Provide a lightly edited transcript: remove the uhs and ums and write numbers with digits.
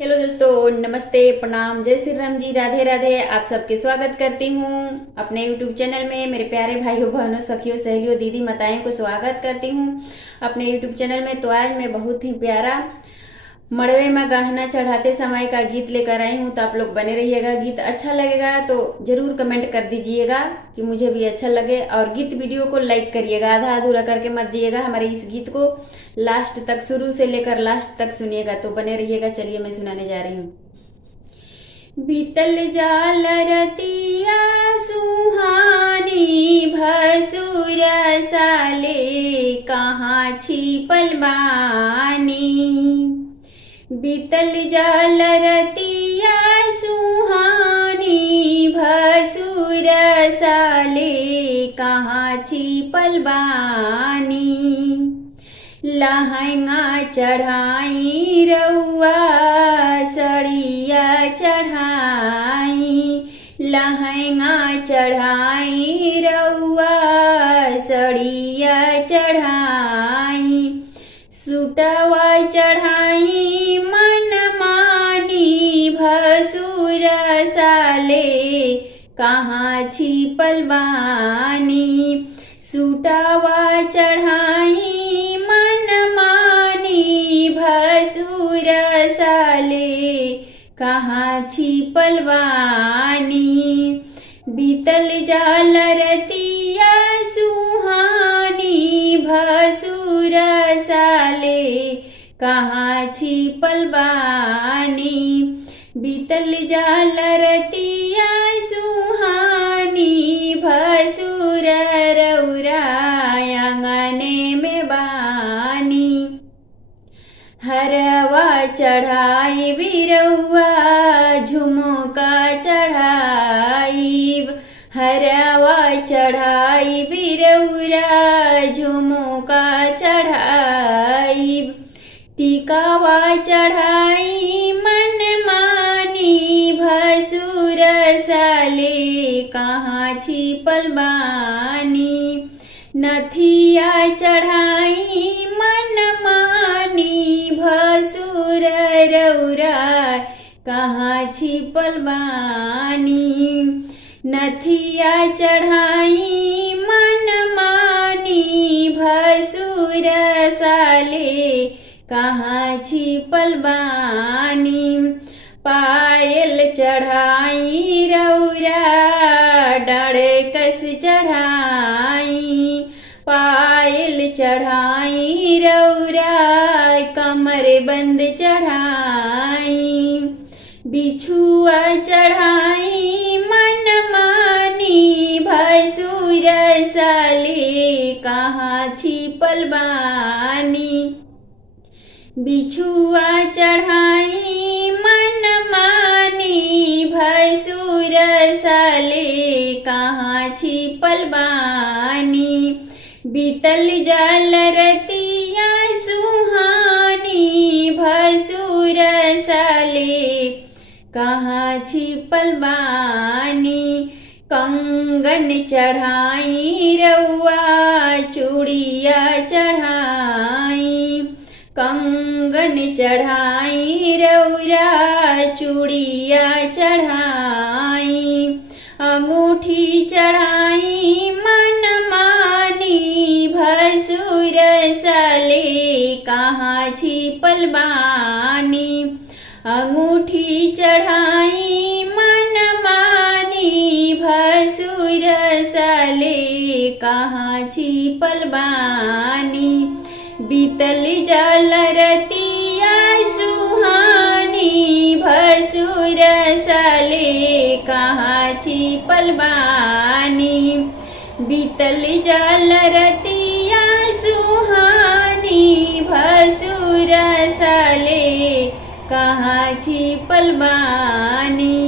Hello दोस्तों, नमस्ते, प्रणाम, जय श्री राम जी, राधे राधे। आप सबके स्वागत करती हूँ अपने यूट्यूब चैनल में। मेरे प्यारे भाइयों, बहनों, सखियों, सहेलियों, दीदी, माताएं को स्वागत करती हूँ अपने यूट्यूब चैनल में। तो आज मैं बहुत ही प्यारा मड़वे में गहना चढ़ाते समय का गीत लेकर आई हूँ, तो आप लोग बने रहिएगा। गीत अच्छा लगेगा तो जरूर कमेंट कर दीजिएगा कि मुझे भी अच्छा लगे, और गीत वीडियो को लाइक करिएगा, आधा अधूरा करके मत दिएगा। हमारे इस गीत को लास्ट तक, शुरू से लेकर लास्ट तक सुनिएगा, तो बने रहिएगा। चलिए मैं सुनाने जा रही हूँ। बीतल जाल रतिया सुहानी, भसुर साले कहाँ छिपल बानी। बीतल जाल रतिया सुहानी, भसुर साले कहाँ छिपल बानी। लहंगा चढ़ाई रउआ सड़िया चढ़ाई, लहंगा चढ़ाई रउआ सड़िया चढ़ाई। सुटवा चढ़ाई मन मानी, भसुर साले कहाँ छिपल बानी। सुटवा चढ़ाई मन मानी, भसुर साले कहाँ छिपल बानी। बीतल जाल रतिया सुहानी, भसुर साले कहाँ छिपल बानी। बीतल जाल रतिया सुहानी, भसुर रउरा आंगने में बानी। हरवा चढ़ाई बिरउआ झुमका चढ़ाई, हरवा चढ़ाई बिरउरा झुमका चढ़ाई। टिकावा चढ़ाई मन मानी, भसुर साले कहाँ छिपल बानी। नथिया चढ़ाई मन मानी, भसुर रउरा कहाँ छिपल बानी। नथिया चढ़ाई मन मानी, भसुर साले कहाँ छिपल बानी। पायल चढ़ाई रउरा डड़कस चढ़ाई, पायल चढ़ाई रउरा कमर बंद चढ़ाई। बिछुआ चढ़ाई मन मानी, भसुर साले कहाँ छिपल बानी। बिछुआ चढ़ाई मन मानी, भसुर साले कहाँ छिपल बानी। बीतल जाल रतिया सुहानी, भसुर साले कहाँ छिपल बानी। कंगन चढ़ाई रउआ चूड़िया चढ़ाई, कंगन चढ़ाई रउरा चूड़िया चढ़ाई। अंगूठी चढ़ाई मन मानी, भसुर साले कहाँ छिपल बानी। अंगूठी चढ़ाई मन मानी, भसुर साले कहाँ छिपल बानी। बीतल जाल रतिया सुहानी, भसुर साले कहाँ छिपल बानी। बीतल जाल रतिया सुहानी, भसुर साले कहाँ छिपल बानी।